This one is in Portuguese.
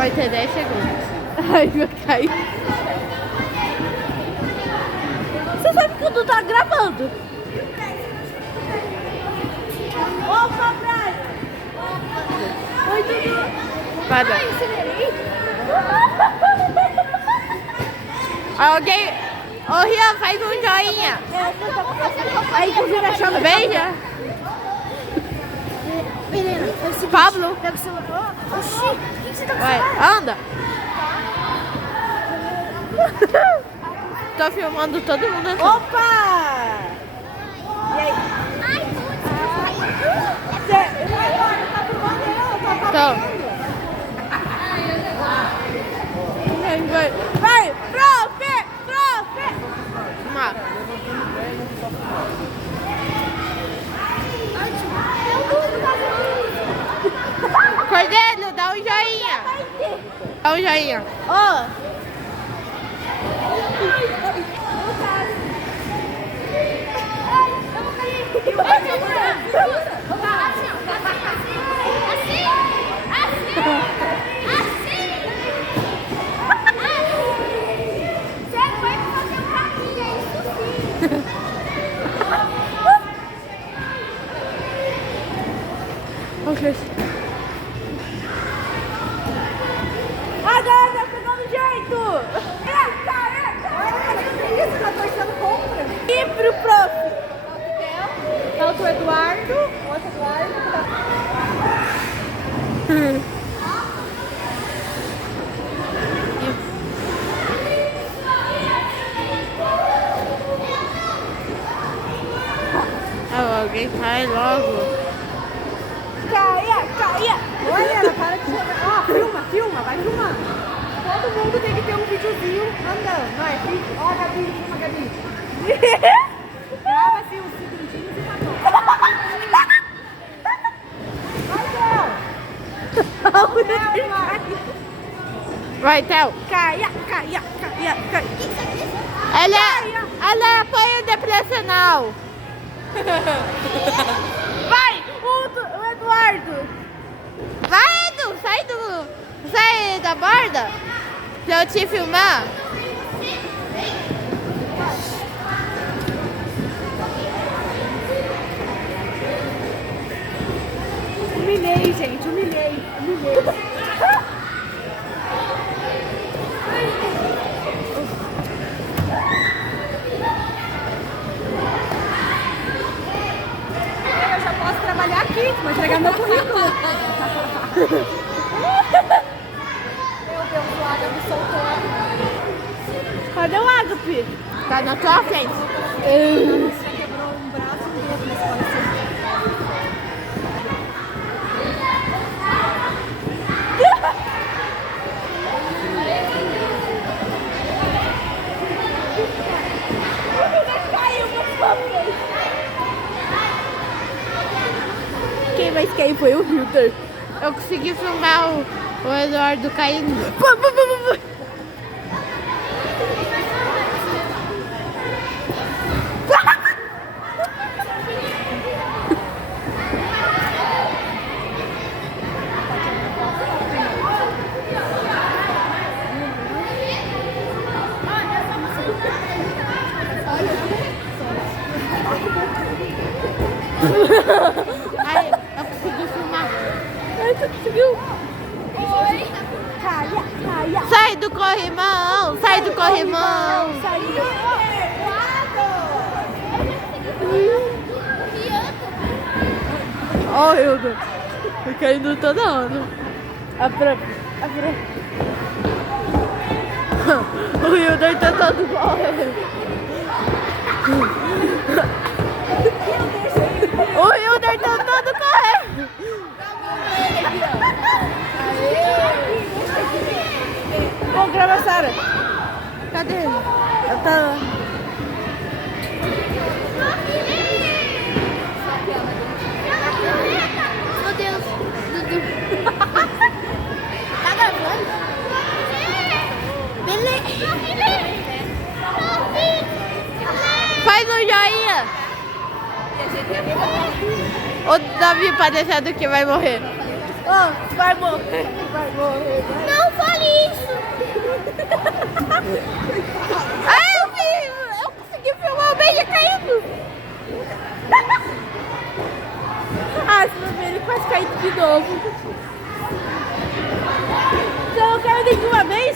Vai ter 10 segundos. Ai, vai cair. Você sabe que o Dudu tá gravando? Opa, Brian! Oi, Dudu! Para. Alguém... Ô, Rian, faz um joinha. Aí, inclusive, a chama. Beija. Menina, Pablo. pega o celular. Oxi, o que você tá com o Vai, celular? anda. Tô filmando todo mundo aqui. Opa! E aí? Tá filmando eu? Então. Vai, profe! Uma. Cordeiro, dá um joinha. Dá um joinha. Ó. Agora tá pegando jeito! Eita! Isso, tá torcendo contra? E pro prof? Falta o Eduardo. Outro Eduardo. Alguém cai logo. Caia! Olha, ela para de jogar. Ó, filma, vai filmando. Todo mundo tem que ter um videozinho andando. Vai, ó, Gabi, filma, Gabi. Grava assim uns segundinhos e tá bom. Vai, Theo. Caia. Ela é apoio depressional. Vai, o Eduardo. Vai, Edu, sai da borda pra eu te filmar. Humilhei, gente, humilhei. Eu já posso trabalhar aqui, vou entregar meu currículo. Meu Deus, o Agape soltou. Cadê o Agape? Tá na tua frente. Você quebrou um braço e um dedo nesse parecer. Quem mais caiu foi o Hilton. Eu consegui filmar o Eduardo caindo. Ai, eu consegui filmar. Ai, tu conseguiu? Oi. Caia. Sai do corrimão, sai do corrimão. Saiu. Ó, Hilda. Tô caindo toda hora. O Hilda tá todo correndo. O Hilda tá todo correndo. Bom, grava a Sara. Cadê ele? Ela tá lá. Meu Deus, Dudu. Tá gravando? Beleza. Faz um joinha. O Davi parecendo que vai morrer. Oh, vai morrer. Vai morrer. Não fale isso! Eu consegui filmar o Benja caindo! Ah, você vai ver ele quase caindo de novo. Então eu quero de uma vez.